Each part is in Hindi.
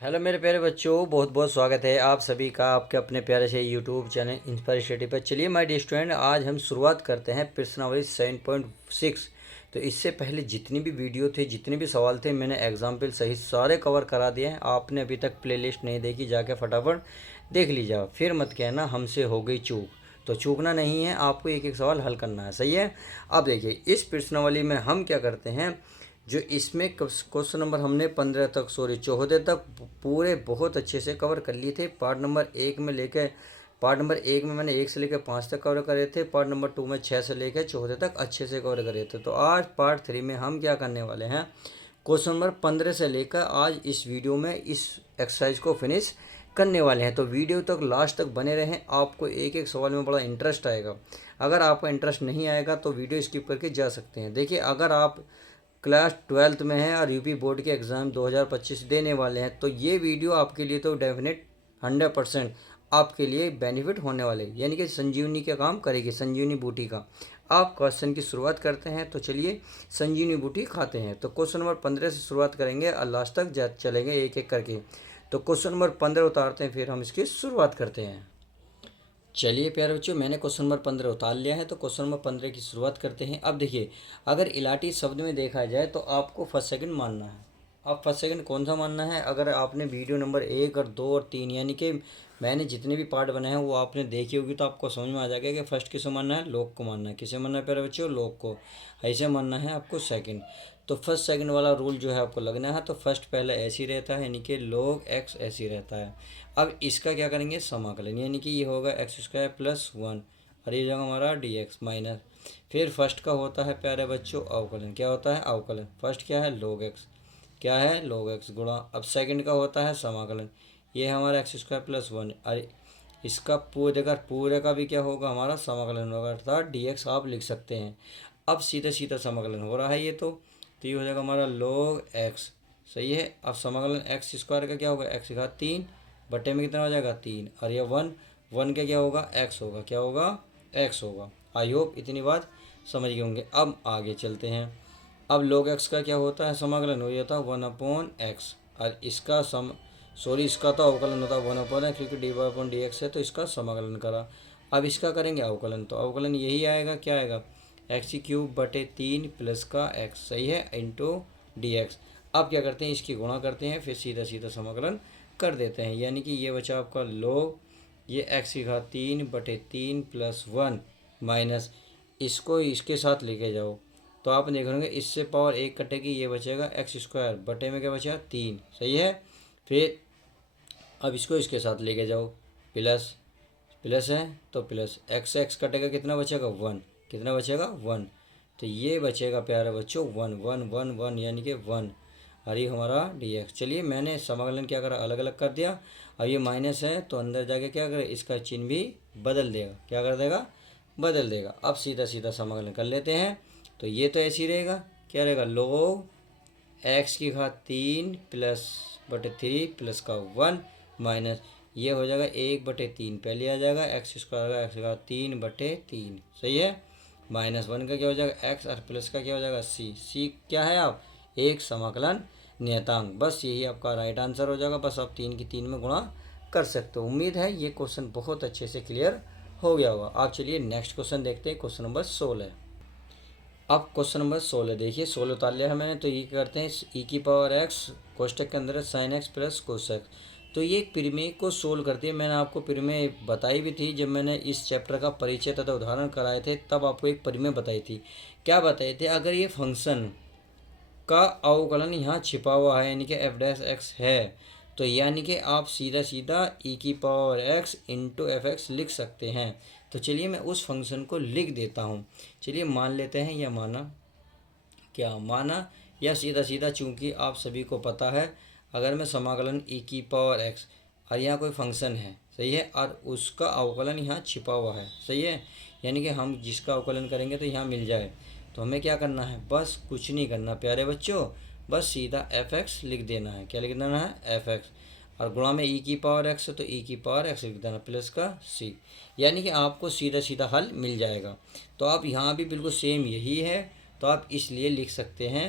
हेलो मेरे प्यारे बच्चों, बहुत बहुत स्वागत है आप सभी का आपके अपने प्यारे से यूट्यूब चैनल इंस्पायर स्टडी पर। चलिए माय डियर स्टूडेंट, आज हम शुरुआत करते हैं प्रश्नावली 7.6। तो इससे पहले जितनी भी वीडियो थे, जितने भी सवाल थे, मैंने एग्जाम्पल सहित सारे कवर करा दिए हैं। आपने अभी तक प्लेलिस्ट नहीं देखी, जाके फटाफट देख लीजिए। फिर मत कहना हमसे हो गई चूक। तो चूकना नहीं है, आपको एक एक सवाल हल करना है। सही है। अब देखिए, इस प्रश्नावली में हम क्या करते हैं, जो इसमें क्वेश्चन नंबर हमने 15 तक, सॉरी 14 तक पूरे बहुत अच्छे से कवर कर लिए थे। पार्ट नंबर एक में मैंने 1 से लेकर 5 तक कवर करे थे। पार्ट नंबर 2 में 6 से लेकर 14 तक अच्छे से कवर करे थे। तो आज पार्ट 3 में हम क्या करने वाले हैं, क्वेश्चन नंबर 15 से लेकर आज इस वीडियो में इस एक्सरसाइज को फिनिश करने वाले हैं। तो वीडियो तक लास्ट तक बने रहें, आपको एक एक सवाल में बड़ा इंटरेस्ट आएगा। अगर आपका इंटरेस्ट नहीं आएगा तो वीडियो स्किप करके जा सकते हैं। देखिए, अगर आप क्लास 12th में है और यूपी बोर्ड के एग्ज़ाम 2025 देने वाले हैं, तो ये वीडियो आपके लिए तो डेफिनेट 100% आपके लिए बेनिफिट होने वाले, यानी कि संजीवनी का काम करेगी, संजीवनी बूटी का। आप क्वेश्चन की शुरुआत करते हैं, तो चलिए संजीवनी बूटी खाते हैं। तो क्वेश्चन नंबर 15 से शुरुआत करेंगे और लास्ट तक चलेंगे एक एक करके। तो क्वेश्चन नंबर 15 उतारते हैं, फिर हम इसकी शुरुआत करते हैं। चलिए प्यारे बच्चों, मैंने क्वेश्चन नंबर 15 उतार लिया है। तो क्वेश्चन नंबर 15 की शुरुआत करते हैं। अब देखिए, अगर इलाटी शब्द में देखा जाए तो आपको फर्स्ट सेकंड मानना है। अब फर्स्ट सेकंड कौन सा मानना है, अगर आपने वीडियो नंबर 1 और 2 और 3, यानी कि मैंने जितने भी पार्ट बनाए हैं वो आपने देखी होगी, तो आपको समझ में आ जाएगा कि फर्स्ट किसे मानना है, लोग को मानना है। किसे मानना है प्यारे बच्चों, लोग को। ऐसे मानना है आपको सेकंड। तो फर्स्ट सेकंड वाला रूल जो है आपको लगना है। तो फर्स्ट पहले ऐसे ही रहता है, यानी कि log x ऐसे ही रहता है। अब इसका क्या करेंगे, समाकलन, यानी कि ये होगा x² + 1 और ये जाएगा हमारा dx माइनस। फिर फर्स्ट का होता है प्यारे बच्चों अवकलन। क्या होता है, अवकलन। फर्स्ट क्या है, log x, क्या है, log x गुणा। अब सेकंड का होता है समाकलन, ये हमारा x² + 1। अरे इसका पूरे का भी क्या होगा, हमारा समाकलन होगा, अर्थात dx आप लिख सकते हैं। अब सीधा सीधा समाकलन हो रहा है ये, तो ये हो जाएगा हमारा log x। सही है। अब समाकलन x² का क्या होगा, x घात 3 बटे में कितना हो जाएगा 3, और ये 1 का क्या होगा, x होगा। क्या होगा, x होगा। आई होप इतनी बात समझ गए होंगे। अब आगे चलते हैं। अब log x का क्या होता है, समाकलन हो जाता है 1/x, और इसका इसका तो अवकलन होता है 1/x, क्योंकि dy/dx है, तो इसका समाकलन करा। अब इसका करेंगे अवकलन, तो अवकलन यही आएगा, क्या आएगा, x³ बटे 3 प्लस का x, सही है, इंटू dx। अब क्या करते हैं, इसकी गुणा करते हैं, फिर सीधा सीधा समाकलन कर देते हैं, यानी कि ये बचा आपका log ये x³ बटे 3 + 1 माइनस, इसको इसके साथ लेके जाओ तो आप देख रहे इससे पावर 1 कटेगी, ये बचेगा x² बटे में क्या बचा 3, सही है। फिर अब इसको इसके साथ लेके जाओ, प्लस प्लस है तो प्लस x कटेगा, कितना बचेगा 1, कितना बचेगा 1। तो ये बचेगा प्यारे बच्चों 1 1 1 1, यानी कि 1, और ये हमारा dx। चलिए मैंने समाकलन क्या करा, अलग अलग कर दिया। अब ये माइनस है तो अंदर जाके क्या करे, इसका चिन्ह भी बदल देगा। क्या कर देगा, बदल देगा। अब सीधा सीधा समाकलन कर लेते हैं। तो ये तो ऐसे ही रहेगा, क्या रहेगा, log x³ प्लस बटे 3 प्लस का 1 माइनस, ये हो जाएगा 1/3, पहले आ जाएगा x² का x³ बटे 3, सही है, माइनस 1 का क्या हो जाएगा x, और प्लस का क्या हो जाएगा c क्या है, आप एक समाकलन नियतांक। बस यही आपका राइट आंसर हो जाएगा। बस आप 3 की 3 में गुणा कर सकते हो। उम्मीद है ये क्वेश्चन बहुत अच्छे से क्लियर हो गया होगा। आप चलिए नेक्स्ट क्वेश्चन देखते हैं, क्वेश्चन नंबर 16। अब क्वेश्चन नंबर 16 देखिए, 16 उतार लिया है मैंने। तो ये करते हैं e⁻x कोष्टक के अंदर sin x + cos x। तो ये प्रमेय को सोल्व करती है। मैंने आपको प्रमेय बताई भी थी, जब मैंने इस चैप्टर का परिचय तथा उदाहरण कराए थे, तब आपको एक प्रमेय बताई थी। क्या बताए थे, अगर ये फंक्शन का अवकलन यहाँ छिपा हुआ है, यानी कि f' है, तो यानी कि आप सीधा सीधा e⁻x × f(x) लिख सकते हैं। तो चलिए मैं उस फंक्शन को लिख देता हूँ। चलिए मान लेते हैं, या माना, क्या माना, या सीधा सीधा, चूँकि आप सभी को पता है, अगर मैं समाकलन e⁻x और यहाँ कोई फंक्शन है, सही है, और उसका अवकलन यहाँ छिपा हुआ है, सही है, यानी कि हम जिसका अवकलन करेंगे तो यहाँ मिल जाए, तो हमें क्या करना है, बस कुछ नहीं करना प्यारे बच्चों, बस सीधा f(x) लिख देना है। क्या लिख देना है, f(x), और गुणा में e⁻x है तो e⁻x लिख देना प्लस का c, यानी कि आपको सीधा सीधा हल मिल जाएगा। तो आप यहाँ भी बिल्कुल सेम यही है, तो आप इसलिए लिख सकते हैं।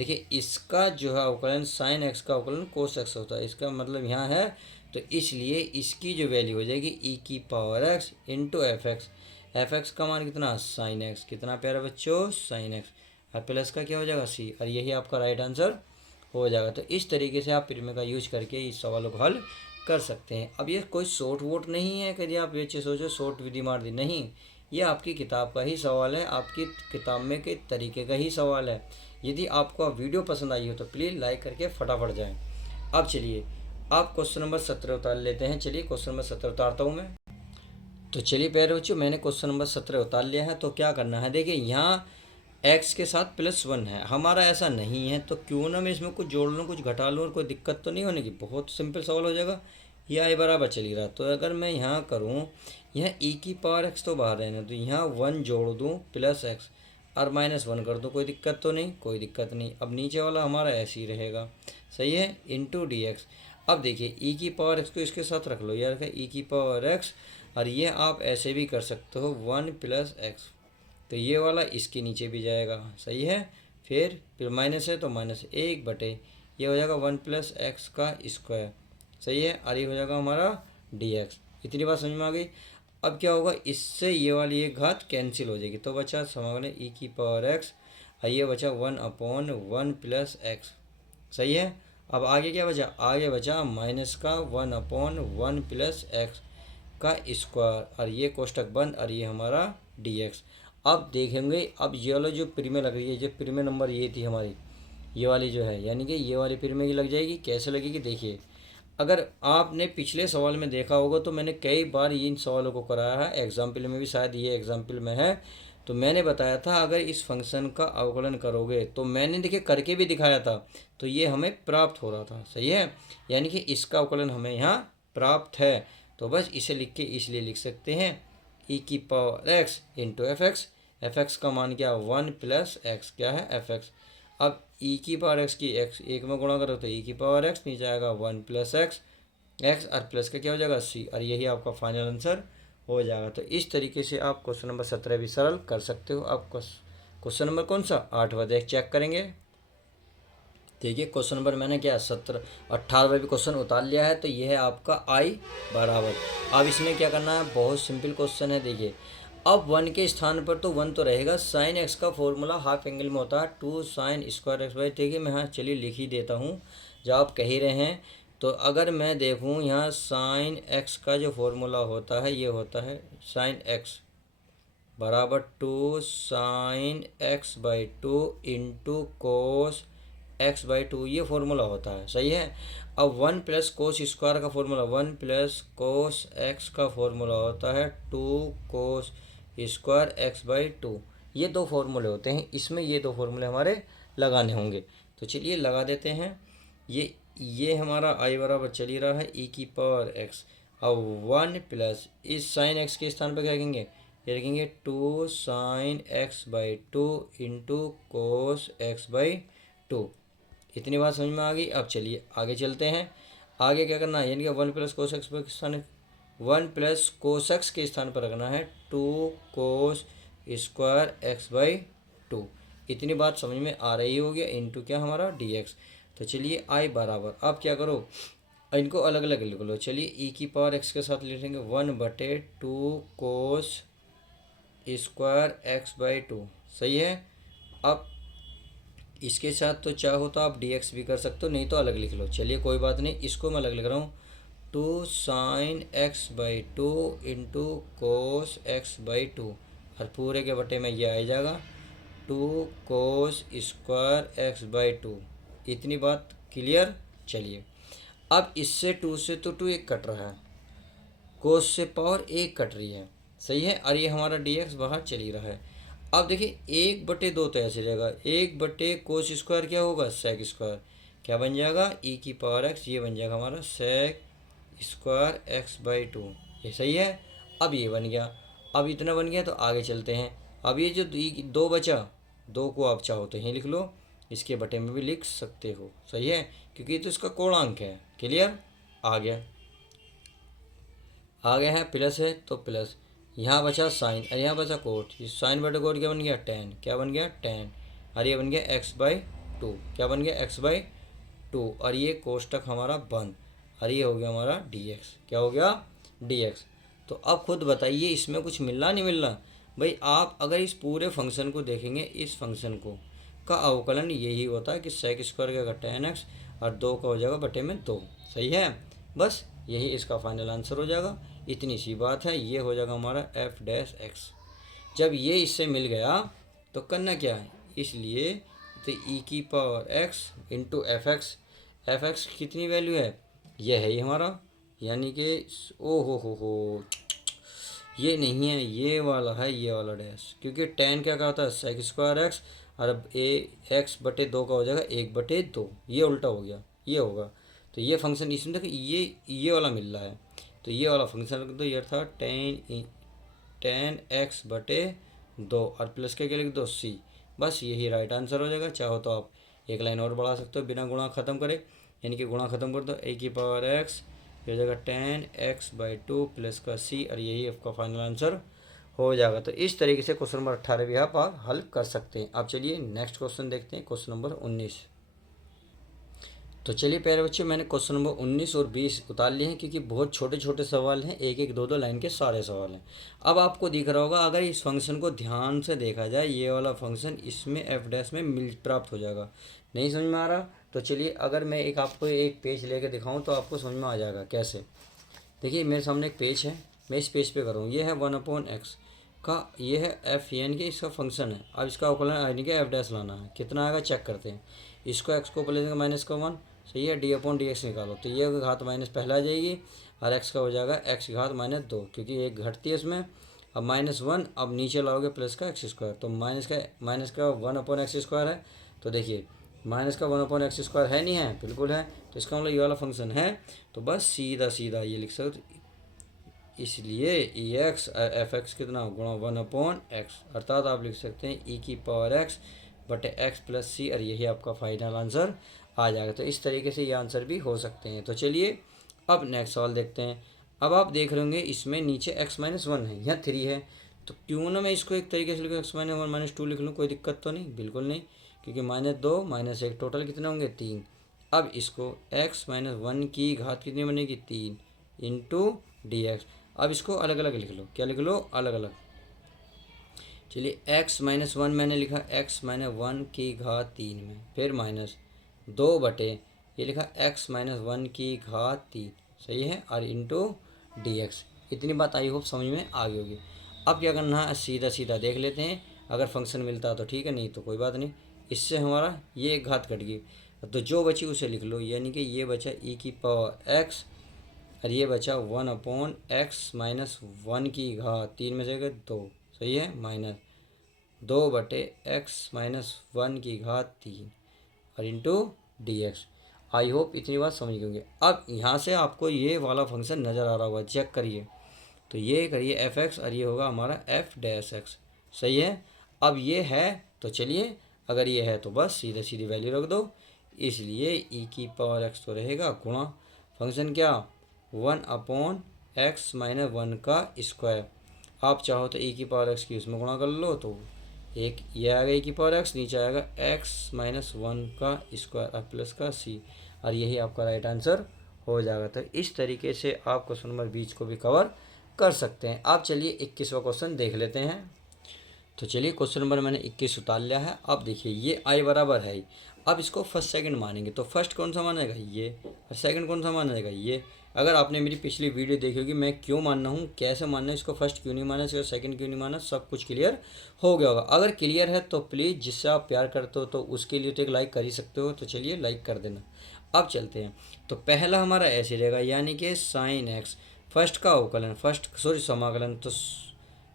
देखिए इसका जो है अवकलन साइन एक्स का अवकलन कोस एक्स होता है, इसका मतलब यहाँ है, तो इसलिए इसकी जो वैल्यू हो जाएगी ई की power x into F x. F x का मान कितना, साइन एक्स, कितना प्यारा बच्चों, साइन एक्स, और प्लस का क्या हो जाएगा सी, और यही आपका राइट आंसर हो जाएगा। तो इस तरीके से आप प्रीमे का यूज करके इस सवालों को हल कर सकते हैं। अब ये कोई शॉर्ट वोट नहीं है, कभी आप ये चीज़ सोचो शॉर्ट विधि मार दी, नहीं, ये आपकी किताब का ही सवाल है, आपकी किताब में के तरीके का ही सवाल है। यदि आपको वीडियो पसंद आई हो तो प्लीज़ लाइक करके फटाफट जाएं। अब चलिए आप क्वेश्चन नंबर 17 उतार लेते हैं। चलिए क्वेश्चन नंबर 17 उतारता हूँ मैं। तो चलिए प्यारे बच्चों, मैंने क्वेश्चन नंबर 17 उतार लिया है। तो क्या करना है, देखिए यहाँ x के साथ +1 है, हमारा ऐसा नहीं है, तो क्यों ना मैं इसमें कुछ जोड़ लूँ कुछ घटा लूँ, और कोई दिक्कत तो नहीं होने की, बहुत सिंपल सवाल हो जाएगा। ये i बराबर चल ही रहा, तो अगर मैं यहाँ करूँ, यहाँ e की पावर x तो बाहर रहना, तो यहाँ 1 जोड़ दूँ प्लस x और -1 कर दूँ, कोई दिक्कत तो नहीं, कोई दिक्कत नहीं। अब नीचे वाला हमारा ऐसे ही रहेगा, सही है, इंटू डी एक्स। अब देखिए ई की पावर x को इसके साथ रख लो, यार ई की पावर x, और ये आप ऐसे भी कर सकते हो 1 + x, तो ये वाला इसके नीचे भी जाएगा, सही है। फिर माइनस है तो -1/, ये हो जाएगा 1 + x का स्क्वायर, सही है, और ये हो जाएगा हमारा dx। इतनी बात समझ में आ गई। अब क्या होगा, इससे ये वाली एक घात कैंसिल हो जाएगी, तो बचा समाकलन ई की पावर x, और ये बचा 1/1 + x, सही है। अब आगे क्या बचा, आगे बचा माइनस का 1/1 + x का स्क्वायर, और ये कोष्टक बंद, और ये हमारा dx। अब देखेंगे, अब ये वाला जो प्रीमे लग रही है, जो प्रीमे नंबर ये थी हमारी, ये वाली जो है, यानी कि ये वाली प्रीमे की लग जाएगी। कैसे लगेगी, देखिए अगर आपने पिछले सवाल में देखा होगा तो मैंने कई बार इन सवालों को कराया है, एग्जाम्पल में भी शायद ये एग्जाम्पल में है, तो मैंने बताया था अगर इस फंक्शन का अवकलन करोगे, तो मैंने देखिए करके भी दिखाया था, तो ये हमें प्राप्त हो रहा था, सही है, यानी कि इसका अवकलन हमें यहाँ प्राप्त है। तो बस इसे लिख के इसलिए लिख सकते हैं ई की power x into F x. F x का मान क्या, 1 + x, क्या है एफ एक्स। अब ई की पावर एक्स की एक्स एक में गुणा करो तो ई की पावर एक्स, नीचे आएगा 1 + x, एक्स और प्लस का क्या हो जाएगा सी, और यही आपका फाइनल आंसर हो जाएगा। तो इस तरीके से आप क्वेश्चन नंबर 17 भी सरल कर सकते हो। आप क्वेश्चन नंबर कौन सा, 8वां देख चेक करेंगे। देखिए क्वेश्चन नंबर मैंने क्या 18वां भी क्वेश्चन उतार लिया है, तो ये है आपका आई बराबर। अब इसमें क्या करना है, बहुत सिंपल क्वेश्चन है। देखिए अब 1 के स्थान पर तो 1 तो रहेगा, साइन एक्स का फॉर्मूला हाफ एंगल में होता है 2 sin स्क्वायर एक्स बाई। देखिए मैं हाँ चलिए लिख ही देता हूँ, जब आप कह ही रहे हैं, तो अगर मैं देखूँ यहाँ साइन एक्स का जो फॉर्मूला होता है, ये होता है साइन एक्स बराबर 2 sin x/2 into cos x/2, ये फॉर्मूला होता है, सही है। अब 1 + कोस स्क्वायर का फॉर्मूला, 1 + कोस x का फॉर्मूला होता है 2 कोस स्क्वायर x/2, ये दो फॉर्मूले होते हैं, इसमें ये दो फॉर्मूले हमारे लगाने होंगे। तो चलिए लगा देते हैं। ये हमारा आई बराबर चल ही रहा है ई की पावर x। अब 1 + इस साइन एक्स के स्थान पर क्या रखेंगे, ये रखेंगे 2 sin x/2 into cos x/2। इतनी बात समझ में आ गई। अब चलिए आगे चलते हैं। आगे क्या करना है, यानी कि 1 + कोस x पर स्थान, 1 + कोस x के स्थान पर रखना है 2 कोस स्क्वायर x/2। इतनी बात समझ में आ रही होगी, इंटू क्या हमारा dx। तो चलिए आई बराबर, अब क्या करो, इनको अलग अलग लिख लो। चलिए ई की पावर x के साथ लिखेंगे 1/2 कोस स्क्वायर x/2, सही है। अब इसके साथ तो चाहो तो आप dx भी कर सकते हो, नहीं तो अलग लिख लो, चलिए कोई बात नहीं, इसको मैं अलग लिख रहा हूँ 2 sin x/2 into cos x/2, और पूरे के बटे में ये आ जाएगा 2 कोस स्क्वायर x/2। इतनी बात क्लियर। चलिए अब इससे 2 से तो 2 एक कट रहा है, कोस से पावर 1 कट रही है, सही है, और ये हमारा dx बाहर चल ही रहा है। अब देखिए 1/2 तो ऐसे रहेगा, 1 कोस स्क्वायर क्या होगा, सेक स्क्वायर, क्या बन जाएगा ई की पावर x, ये बन जाएगा हमारा सेक स्क्वायर x/2, ये सही है। अब ये बन गया, अब इतना बन गया, तो आगे चलते हैं। अब ये जो 2 बचा, 2 को आप चाहो तो यहीं लिख लो, इसके बटे में भी लिख सकते हो, सही है, क्योंकि तो इसका कोणांक है। क्लियर, आ गया है, प्लस है तो प्लस, यहाँ बचा साइन और यहाँ बचा कोट, साइन/कोट क्या बन गया, tan, क्या बन गया tan, और ये बन गया x/2। टू, क्या बन गया x/2, और ये कोष्टक हमारा बंद, और ये हो गया हमारा dx, क्या हो गया dx। तो अब खुद बताइए इसमें कुछ मिल रहा नहीं मिल रहा। भाई आप अगर इस पूरे फंक्शन को देखेंगे, इस फंक्शन को का अवकलन यही होता है कि सेक स्क्वायर का टेन एक्स और 2 का हो जाएगा बटे में 2, सही है। बस यही इसका फाइनल आंसर हो जाएगा, इतनी सी बात है। ये हो जाएगा हमारा f'(x). जब ये इससे मिल गया तो करना क्या है, इसलिए तो e⁻x इंटू एफ एक्स कितनी वैल्यू है, ये है ये हमारा, यानी कि ओ हो, ये नहीं है, ये वाला है, ये वाला डैश, क्योंकि टेन क्या कहता है सेक स्क्वायर एक्स, और अब x/2 का हो जाएगा 1/2, ये उल्टा हो गया, ये होगा। तो ये फंक्शन इसमें देखो ये वाला मिल रहा है, तो ये वाला फंक्शन रख दो, ये था टेन x/2 और प्लस के लिख दो c, बस यही राइट आंसर हो जाएगा। चाहो तो आप एक लाइन और बढ़ा सकते हो बिना गुणा ख़त्म करे, यानी कि गुणा ख़त्म कर दो, a⁻x हो जाएगा 10x/2 प्लस का c, और यही आपका फाइनल आंसर हो जाएगा। तो इस तरीके से क्वेश्चन नंबर 18 भी आप हल कर सकते हैं। अब चलिए नेक्स्ट क्वेश्चन देखते हैं, क्वेश्चन नंबर 19। तो चलिए प्यारे बच्चों, मैंने क्वेश्चन नंबर 19 और 20 उतार लिए हैं, क्योंकि बहुत छोटे छोटे सवाल हैं, एक एक दो दो लाइन के सारे सवाल हैं। अब आपको दिख रहा होगा, अगर इस फंक्शन को ध्यान से देखा जाए, ये वाला फंक्शन इसमें f' में मिल प्राप्त हो जाएगा। नहीं समझ में आ रहा तो चलिए, अगर मैं आपको एक पेज लेके दिखाऊँ तो आपको समझ में आ जाएगा कैसे। देखिए मेरे सामने एक पेज है, मैं इस पेज पे करूँ, ये है 1/x का, ये है f, यानी कि इसका फंक्शन है। अब इसका अवकलन यानी कि f' लाना है, कितना आएगा चेक करते हैं। इसको x को प्लेस -1, सही है, d/dx निकालो, तो ये घात माइनस पहले आ जाएगी, और x का हो जाएगा x घात -2, क्योंकि एक घटती है इसमें। अब -1, अब नीचे लाओगे प्लस का x², तो माइनस का 1/x² है। तो देखिए माइनस का 1/x² है, नहीं है, बिल्कुल है, तो इसका मतलब ये वाला फंक्शन है। तो बस सीधा सीधा ये लिख सकते, इसलिए ex f(x) कितना गुणा 1/x, अर्थात आप लिख सकते हैं e⁻x बटे x प्लस c, और यही आपका फाइनल आंसर आ जाएगा। तो इस तरीके से ये आंसर भी हो सकते हैं। तो चलिए अब नेक्स्ट सवाल देखते हैं। अब आप देख रहे होंगे इसमें नीचे x-1 है, यहाँ 3 है, तो क्यों ना मैं इसको एक तरीके से लिखूँ, x-1 -2 लिख लूँ, कोई दिक्कत तो नहीं, बिल्कुल नहीं, क्योंकि -2 -1 टोटल कितने होंगे 3। अब इसको x-1 की घात कितनी बनेगी 3 इंटू dx। अब इसको अलग अलग लिख लो, क्या लिख लो, अलग अलग। चलिए x-1 मैंने लिखा x-1 की घात 3 में, फिर -2 बटे ये लिखा x-1 की घात 3, सही है, और इंटू dx। इतनी बात आई होप समझ में आ गई होगी। अब क्या करना है, सीधा सीधा देख लेते हैं, अगर फंक्शन मिलता तो ठीक है, नहीं तो कोई बात नहीं। इससे हमारा ये एक घात कट गई, तो जो बची उसे लिख लो, यानी कि ये बचा e⁻x, और ये बचा 1/x-1 की घात 3 में से 2, सही है, -2 बटे x-1 की घात 3 और इंटू dx। आई होप इतनी बात समझ गए होंगे। अब यहाँ से आपको ये वाला फंक्शन नज़र आ रहा होगा, चेक करिए, तो ये करिए f(x) और ये होगा हमारा f'(x), सही है। अब ये है, तो चलिए अगर ये है तो बस सीधे सीधी वैल्यू रख दो, इसलिए e⁻x तो रहेगा गुणा फंक्शन क्या 1/x-1 का स्क्वायर। आप चाहो तो e⁻x की उसमें गुणा कर लो, तो एक ये आएगा e⁻x, नीचे आएगा x-1 का स्क्वायर और प्लस का c, और यही आपका राइट आंसर हो जाएगा। तो इस तरीके से आप क्वेश्चन नंबर 20 को भी कवर कर सकते हैं। आप चलिए 21वां क्वेश्चन देख लेते हैं। तो चलिए क्वेश्चन नंबर मैंने 21 उतार लिया है। अब देखिए ये i बराबर है, अब इसको फर्स्ट सेकंड मानेंगे, तो फर्स्ट कौन सा मानेगा ये, और सेकंड कौन सा मानेगा ये। अगर आपने मेरी पिछली वीडियो देखी होगी मैं क्यों मानना हूँ, कैसे मानना है, इसको फर्स्ट क्यों नहीं माना, इसको सेकंड क्यों नहीं माना, सब कुछ क्लियर हो गया होगा। अगर क्लियर है तो प्लीज़, जिससे आप प्यार करते हो तो उसके लिए तो एक लाइक कर ही सकते हो, तो चलिए लाइक कर देना। अब चलते हैं, तो पहला हमारा ऐसे रहेगा, यानी कि साइन एक्स, फर्स्ट का अवकलन, समाकलन, तो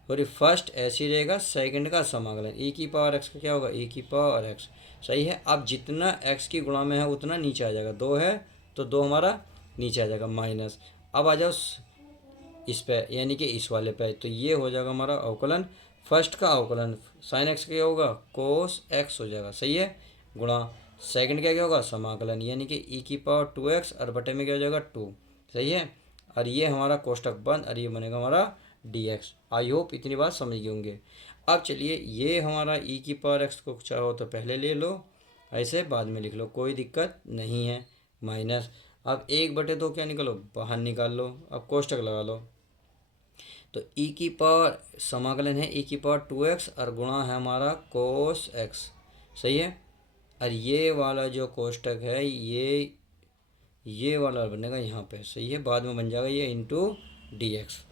फर्स्ट ऐसे रहेगा, सेकंड का समाकलन, e⁻x का क्या होगा e⁻x, सही है। अब जितना x की गुणा में है उतना नीचे आ जाएगा, 2 है तो 2 हमारा नीचे आ जाएगा माइनस। अब आ जाओ इस पे, यानी कि इस वाले पे, तो ये हो जाएगा हमारा अवकलन, फर्स्ट का अवकलन साइन एक्स क्या होगा कोस एक्स हो जाएगा, सही है, गुणा सेकंड क्या होगा समाकलन, यानी कि e⁻2x और बटे में क्या हो जाएगा 2, सही है, और ये हमारा कोष्टक बंद, और ये बनेगा हमारा dx। आई होप इतनी बात समझ गए होंगे। अब चलिए ये हमारा e⁻x को चाहो तो पहले ले लो, ऐसे बाद में लिख लो, कोई दिक्कत नहीं है। माइनस, अब 1/2 क्या निकालो, बाहर निकाल लो। अब कोष्टक लगा लो। तो ई की पावर समाकलन है ई की पावर 2x और गुणा है हमारा कोस x। सही है। और ये वाला जो कोष्टक है ये वाला बनेगा यहाँ पे। सही है, बाद में बन जाएगा ये इंटू डी एक्स।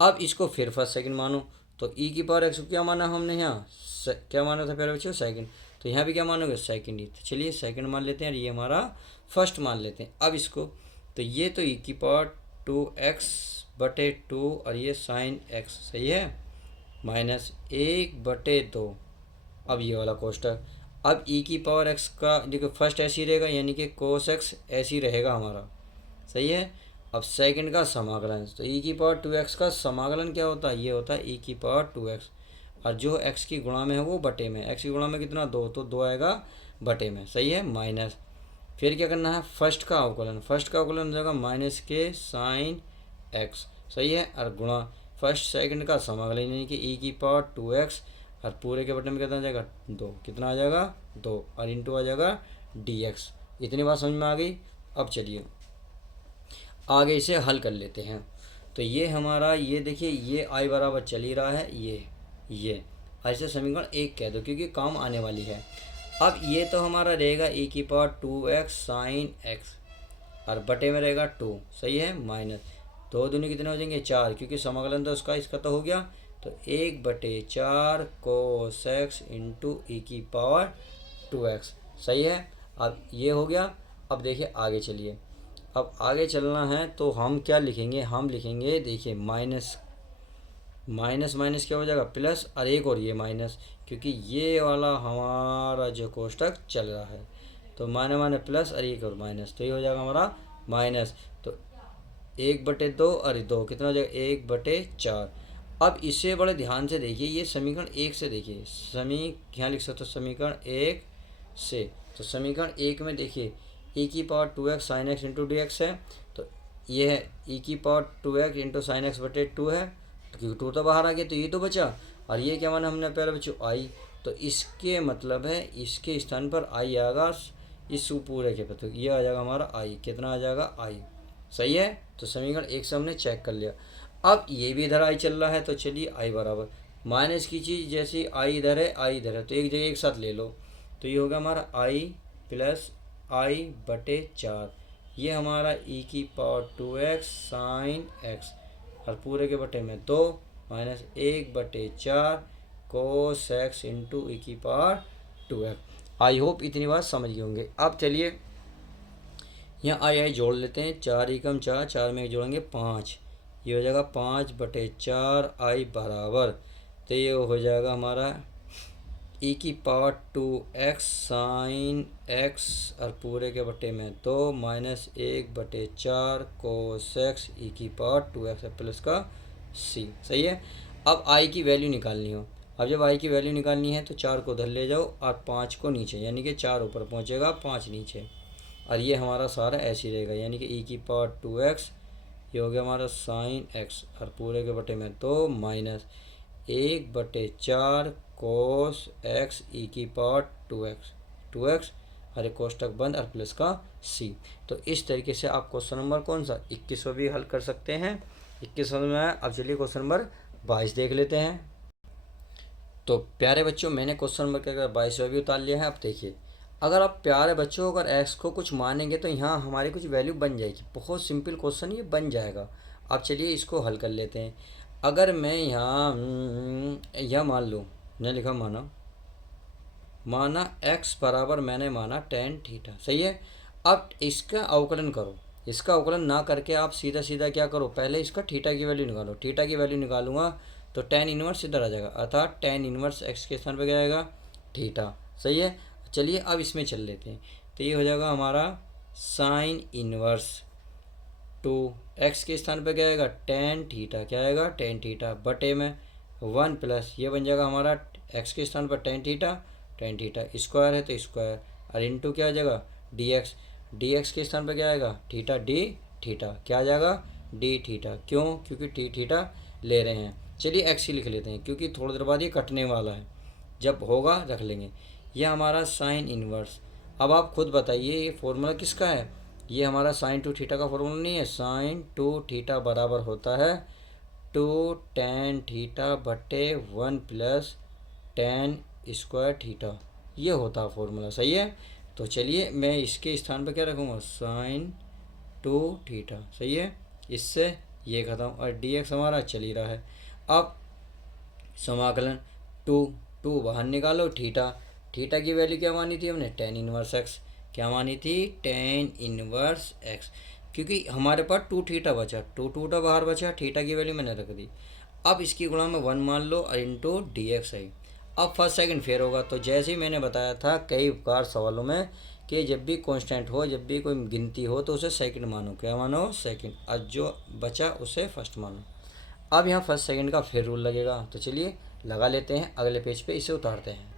अब इसको फिर फर्स्ट सेकंड मानो। तो ई की पावर एक्स को क्या माना हमने यहाँ, क्या माना था पहले बच्चों, सेकंड। तो यहाँ भी क्या मानोगे, सेकंड ही। तो चलिए सेकंड मान लेते हैं और ये हमारा फर्स्ट मान लेते हैं। अब इसको, तो ये तो ई की पावर 2x/2 और ये साइन x। सही है, माइनस 1/2। अब ये वाला कोष्टक। अब ई की पावर x का देखो फर्स्ट ऐसे ही रहेगा, यानी कि कोस x ऐसे ही रहेगा हमारा। सही है। अब सेकंड का समाकलन, तो ई की पावर 2x का समाकलन क्या होता है, ये होता है ई की पावर 2x। और जो x की गुणा में है वो बटे में, x की गुणा में कितना 2, तो 2 आएगा बटे में। सही है, माइनस। फिर क्या करना है, फर्स्ट का अवकलन। फर्स्ट का अवकलन हो जाएगा माइनस के साइन x। सही है, और गुणा फर्स्ट सेकंड का समाकलन, यानी कि ई की पावर 2x और पूरे के बटे में कितना आ जाएगा 2, कितना आ जाएगा 2, और इंटू आ जाएगा dx। इतनी बात समझ में आ गई। अब चलिए आगे इसे हल कर लेते हैं। तो ये हमारा, ये देखिए ये आई बराबर चल ही रहा है, ये ऐसे समीकरण 1 कह दो क्योंकि काम आने वाली है। अब ये तो हमारा रहेगा ई की पावर 2x साइन x और बटे में रहेगा 2। सही है, माइनस 2 दूनी कितने हो जाएंगे 4, क्योंकि समाकलन तो उसका इसका तो हो गया। तो 1/4 कोस x इंटू ई की पावर 2x। सही है, अब ये हो गया। अब देखिए आगे चलिए, अब आगे चलना है तो हम क्या लिखेंगे, हम लिखेंगे देखिए माइनस माइनस माइनस क्या हो जाएगा प्लस, और एक और ये माइनस, क्योंकि ये वाला हमारा जो कोष्टक चल रहा है। तो माने माने प्लस और एक और माइनस, तो ये हो जाएगा हमारा माइनस। तो 1/2 और 2 कितना हो जाएगा 1/4। अब इसे बड़े ध्यान से देखिए, ये समीकरण 1 से देखिए, यहाँ लिख सकते हो समीकरण 1 से। तो समीकरण 1 में देखिए ई की power 2x sine x into d x है। तो ये है ई की power 2x into sine x/2 है, क्योंकि 2 तो बाहर आ गया तो ये तो बचा। और ये क्या माना हमने पहले बच्चों आई, तो इसके मतलब है इसके स्थान पर आई आएगा इस पूरे के पर, तो ये आ जाएगा हमारा आई, कितना आ जाएगा आई। सही है, तो समीकरण 1 से हमने चेक कर लिया। अब ये भी इधर आई चल रहा है, तो चलिए आई बराबर माइनस की चीज़ जैसी आई इधर है आई इधर है, तो एक जगह एक साथ ले लो। तो ये होगा हमारा आई प्लस i/4, ये हमारा ई की पावर 2x साइन x और पूरे के बटे में 2 माइनस 1/4 कोस x इंटू ई की पावर 2x। आई होप इतनी बात समझ गए होंगे। अब चलिए यहाँ आई जोड़ लेते हैं, 4 एकम 4, 4 में जोड़ेंगे 5, ये हो जाएगा 5/4 आई बराबर, तो ये हो जाएगा हमारा ई की पावर 2x साइन x और पूरे के बटे में 2 माइनस 1/4 कोस x ई की पावर 2x प्लस का c। सही है। अब i की वैल्यू निकालनी हो, अब जब i की वैल्यू निकालनी है तो 4 को उधर ले जाओ और 5 को नीचे, यानी कि 4 ऊपर पहुंचेगा 5 नीचे, और ये हमारा सारा ऐसे ही रहेगा, यानी कि ई की पावर 2x, ये हो गया हमारा साइन x और पूरे के बटे में 2 माइनस 1/4 कोस x ई की पावर 2x हरे कोष्टक बंद और प्लस का c। तो इस तरीके से आप क्वेश्चन नंबर कौन सा 21वां भी हल कर सकते हैं। 21वां में आया। अब चलिए क्वेश्चन नंबर 22 देख लेते हैं। तो प्यारे बच्चों, मैंने क्वेश्चन नंबर क्या 22वां भी उतार लिया है। अब देखिए, अगर आप प्यारे बच्चों अगर x को कुछ मानेंगे तो यहाँ हमारी कुछ वैल्यू बन जाएगी। बहुत सिंपल क्वेश्चन ये बन जाएगा। अब चलिए इसको हल कर लेते हैं। अगर मैं यहाँ यह मान लूँ, मैंने लिखा माना x बराबर मैंने माना tan थीटा। सही है। अब इसका अवकलन करो, इसका अवकलन ना करके आप सीधा सीधा क्या करो, पहले इसका थीटा की वैल्यू निकालो। थीटा की वैल्यू निकालूंगा तो tan इनवर्स इधर आ जाएगा, अर्थात tan इनवर्स x के स्थान पर क्या आएगा थीटा। सही है। चलिए अब इसमें चल लेते हैं। तो ये हो जाएगा हमारा साइन इनवर्स 2x के स्थान पर क्या आएगा tan थीटा, क्या आएगा tan थीटा बटे में 1 प्लस ये बन जाएगा हमारा x के स्थान पर tan थीटा स्क्वायर है तो स्क्वायर, और इंटू क्या आ जाएगा dx के स्थान पर क्या आएगा थीटा d थीटा, क्या आ जाएगा d थीटा। क्यों, क्योंकि t थीटा ले रहे हैं। चलिए x ही लिख लेते हैं क्योंकि थोड़ी देर बाद ये कटने वाला है, जब होगा रख लेंगे। यह हमारा साइन इनवर्स, अब आप खुद बताइए ये फॉर्मूला किसका है, ये हमारा साइन टू थीटा का फॉर्मूला नहीं है। साइन टू थीटा बराबर होता है टू टेन थीटा बटे 1 प्लस टेन स्क्वायर थीटा, ये होता है फॉर्मूला। सही है। तो चलिए मैं इसके स्थान पर क्या रखूँगा, साइन टू थीटा। सही है। इससे ये खत्म और डी एक्स हमारा चल ही रहा है। अब समाकलन टू टू बाहर निकालो, थीटा थीटा की वैल्यू क्या मानी थी हमने, टेन इनवर्स एक्स। क्या मानी थी, टेन इनवर्स एक्स, क्योंकि हमारे पास टू थीटा बचा, टू थीटा बाहर बचा, थीटा की वैल्यू मैंने रख दी। अब इसकी गुणा में 1 मान लो और इंटू डी एक्स आई। अब फर्स्ट सेकंड फेयर होगा। तो जैसे ही मैंने बताया था कई बार सवालों में कि जब भी कांस्टेंट हो, जब भी कोई गिनती हो तो उसे सेकंड मानो। क्या मानो, सेकंड। और जो बचा उसे फर्स्ट मानो। अब यहाँ फर्स्ट सेकंड का फिर रूल लगेगा। तो चलिए लगा लेते हैं, अगले पेज पे इसे उतारते हैं।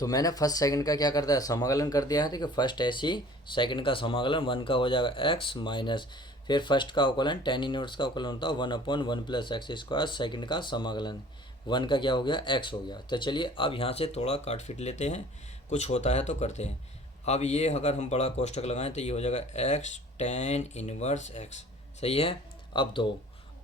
तो मैंने फर्स्ट सेकंड का क्या कर दिया, समाकलन कर दिया है। देखिए फर्स्ट ऐसी, सेकंड का समाकलन 1 का हो जाएगा एक्स माइनस, फिर फर्स्ट का अवकलन टेन इनवर्स का अवकलन होता है 1/1 प्लस एक्स स्क्वायर। सेकंड का समाकलन 1 का क्या हो गया, एक्स हो गया। तो चलिए अब यहाँ से थोड़ा काट फिट लेते हैं, कुछ होता है तो करते हैं। अब ये अगर हम बड़ा कोष्टक लगाएं तो ये हो जाएगा एक्स टेन इनवर्स एक्स। सही है। अब दो,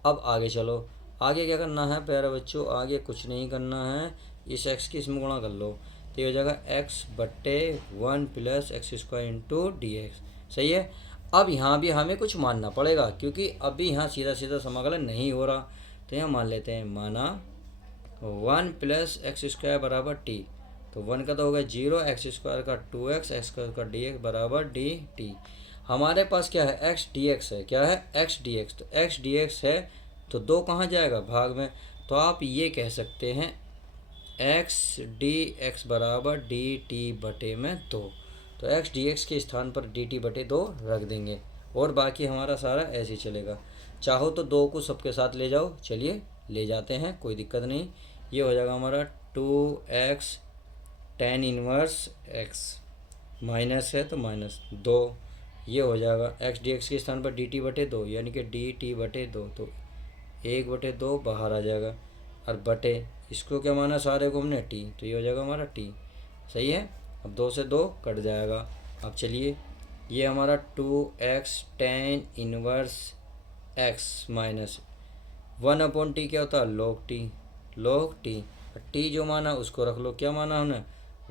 अब आगे चलो, आगे क्या करना है प्यारे बच्चों, आगे कुछ नहीं करना है, इस एक्स की इसमें गुणा कर लो तो ये हो जाएगा एक्स बट्टे 1 plus x square into d x. सही है। अब यहाँ भी हमें कुछ मानना पड़ेगा क्योंकि अभी यहाँ सीधा सीधा समाकलन नहीं हो रहा। तो यहाँ मान लेते हैं, माना 1 प्लस एक्स स्क्वायर बराबर टी। तो 1 का तो होगा 0, एक्स स्क्वायर का 2x, एक्स स्क्वायर का डी एक्स बराबर डी टी। हमारे पास क्या है, एक्स डी एक्स है। क्या है, एक्स डी एक्स। तो एक्स डी एक्स है तो दो कहाँ जाएगा, भाग में। तो आप ये कह सकते हैं एक्स डी एक्स बराबर डी टी बटे में 2। तो एक्स डी एक्स के स्थान पर डी टी बटे 2 रख देंगे और बाकी हमारा सारा ऐसे ही चलेगा। चाहो तो 2 को सबके साथ ले जाओ, चलिए ले जाते हैं, कोई दिक्कत नहीं। ये हो जाएगा हमारा 2x tan inverse x, minus है तो माइनस 2। ये हो जाएगा एक्स डी एक्स के स्थान पर डी टी बटे 2, यानी कि डी टी बटे 2। तो 1/2 बाहर आ जाएगा और बटे इसको क्या माना, सारे को हमने टी, तो ये हो जाएगा हमारा टी। सही है। अब 2 से 2 कट जाएगा। अब चलिए ये हमारा 2x tan inverse x minus 1/t क्या होता है, log T. Log T, T जो माना उसको रख लो, क्या माना हमने,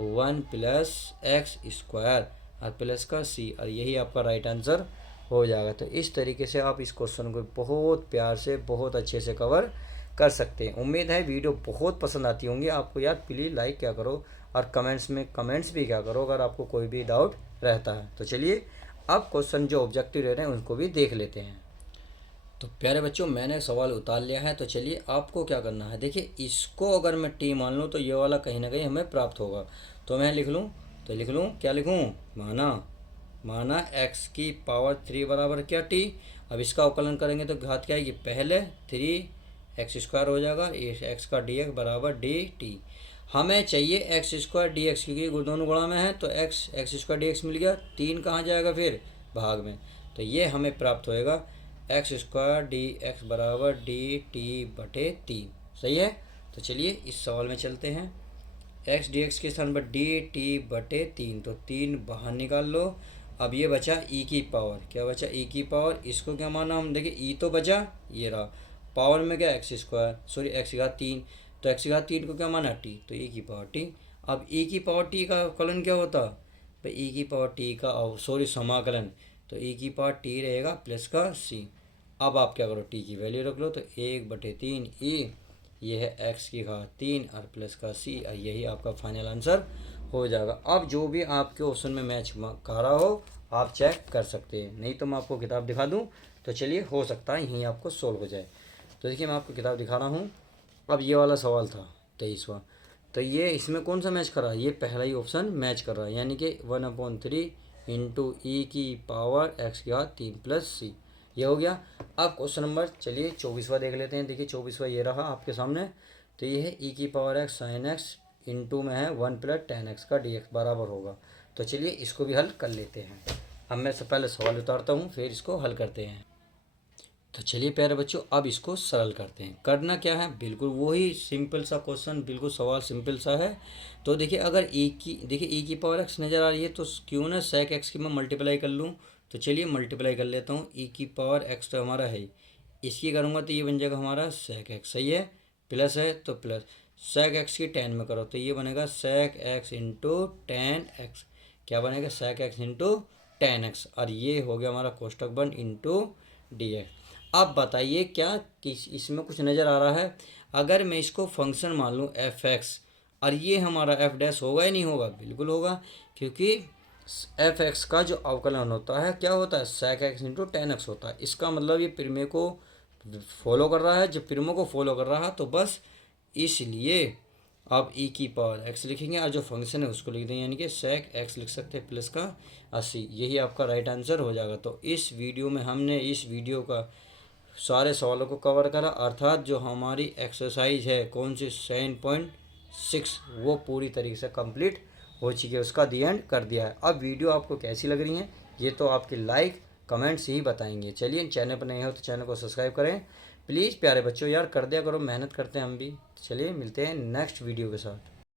1 प्लस एक्स स्क्वायर और प्लस का सी, और यही आपका राइट आंसर हो जाएगा। तो इस तरीके से आप इस क्वेश्चन को बहुत प्यार से, बहुत अच्छे से कवर कर सकते हैं। उम्मीद है वीडियो बहुत पसंद आती होंगी आपको। यार प्लीज़ लाइक क्या करो और कमेंट्स में कमेंट्स भी क्या करो अगर आपको कोई भी डाउट रहता है। तो चलिए अब क्वेश्चन जो ऑब्जेक्टिव रह रहे हैं उनको भी देख लेते हैं। तो प्यारे बच्चों मैंने सवाल उतार लिया है। तो चलिए आपको क्या करना है, देखिए इसको अगर मैं टी मान लूँ तो ये वाला कहीं ना कहीं हमें प्राप्त होगा। तो मैं लिख लूँ, तो लिख लूँ, क्या लिखूँ, माना x की पावर 3 बराबर क्या टी। अब इसका अवकलन करेंगे तो घात क्या आएगी, पहले 3x स्क्वायर हो जाएगा, x का डी एक्स बराबर डी टी। हमें चाहिए एक्स स्क्वायर डी एक्स, क्योंकि दोनों गुणा में है तो एक्स स्क्वायर डी एक्स मिल गया। 3 कहाँ जाएगा फिर, भाग में। तो ये हमें प्राप्त होएगा एक्स स्क्वायर डी एक्स बराबर डी टी बटे 3। सही है। तो चलिए इस सवाल में चलते हैं। एक्स डी एक्स के स्थान पर डी टी बटे 3, तो 3 बाहर निकाल लो। अब ये बचा ई की पावर, क्या बचा, ई की पावर। इसको क्या माना हम, देखिए ई तो बचा, ये रहा, पावर में क्या एक्स स्क्वायर, सॉरी एक्स की घात 3, तो एक्स की घात 3 को क्या माना, टी, तो ई की पावर टी। अब ई की पावर टी का अवकलन क्या होता, भाई ई की पावर टी का सॉरी समाकलन, तो ई की पावर टी रहेगा प्लस का सी। अब आप क्या करो, टी की वैल्यू रख लो, तो 1/3 ई, ये है एक्स की घात 3 और प्लस का सी, और यही आपका फाइनल आंसर हो जाएगा। अब जो भी आपके ऑप्शन में मैच कर रहा हो आप चेक कर सकते हैं, नहीं तो मैं आपको किताब दिखा दूं। तो चलिए हो सकता है यहीं आपको सोल्व हो जाए। तो देखिए मैं आपको किताब दिखा रहा हूँ। अब ये वाला सवाल था 23वां, तो ये इसमें कौन सा मैच कर रहा है, ये पहला ही ऑप्शन मैच कर रहा है, यानी कि 1/3 इंटू ई की पावर एक्स की घात 3 प्लस सी, ये हो गया। अब क्वेश्चन नंबर चलिए 24वां देख लेते हैं। देखिए 24वां ये रहा आपके सामने। तो ये है ई की power x sine x into में है 1 प्लस टेन एक्स का डी एक्स बराबर होगा। तो चलिए इसको भी हल कर लेते हैं। अब मैं से पहले सवाल उतारता हूँ फिर इसको हल करते हैं। तो चलिए प्यारे बच्चों, अब इसको सरल करते हैं। करना क्या है, बिल्कुल वही सिंपल सा क्वेश्चन, बिल्कुल सवाल सिंपल सा है। तो देखिए, अगर देखिए e की पावर x नज़र आ रही है, तो क्यों ना sec x की मैं मल्टीप्लाई कर लूँ। तो चलिए मल्टीप्लाई कर लेता हूँ। e की पावर x तो हमारा है, इसकी करूँगा तो ये बन जाएगा हमारा sec x, सही है। प्लस है तो प्लस, sec x की 10 में करो तो ये बनेगा sec x into ten x. क्या बनेगा, sec x into ten x. और ये हो गया हमारा कोष्टक बंद इंटू डी एक्स। अब बताइए क्या कि इसमें कुछ नज़र आ रहा है। अगर मैं इसको फंक्शन मान लूँ एफ एक्स, और ये हमारा एफ डैश होगा या नहीं होगा, बिल्कुल होगा, क्योंकि एफ एक्स का जो अवकलन होता है क्या होता है, sec x into ten x होता है। इसका मतलब ये प्रीमे को फॉलो कर रहा है। जब प्रीमो को फॉलो कर रहा है तो बस इसलिए आप e की पावर x लिखेंगे और जो फंक्शन है उसको लिख देंगे, यानी कि sec x लिख सकते हैं प्लस का 80। यही आपका राइट आंसर हो जाएगा। तो इस वीडियो में हमने इस वीडियो का सारे सवालों को कवर करा, अर्थात जो हमारी एक्सरसाइज है कौन सी 7.6 वो पूरी तरीके से कंप्लीट हो चुकी है, उसका दी एंड कर दिया है। अब वीडियो आपको कैसी लग रही है ये तो आपकी लाइक कमेंट्स ही बताएंगे। चलिए, चैनल पर नए हो तो चैनल को सब्सक्राइब करें प्लीज़। प्यारे बच्चों यार कर दिया करो, मेहनत करते हैं हम भी। चलिए मिलते हैं नेक्स्ट वीडियो के साथ।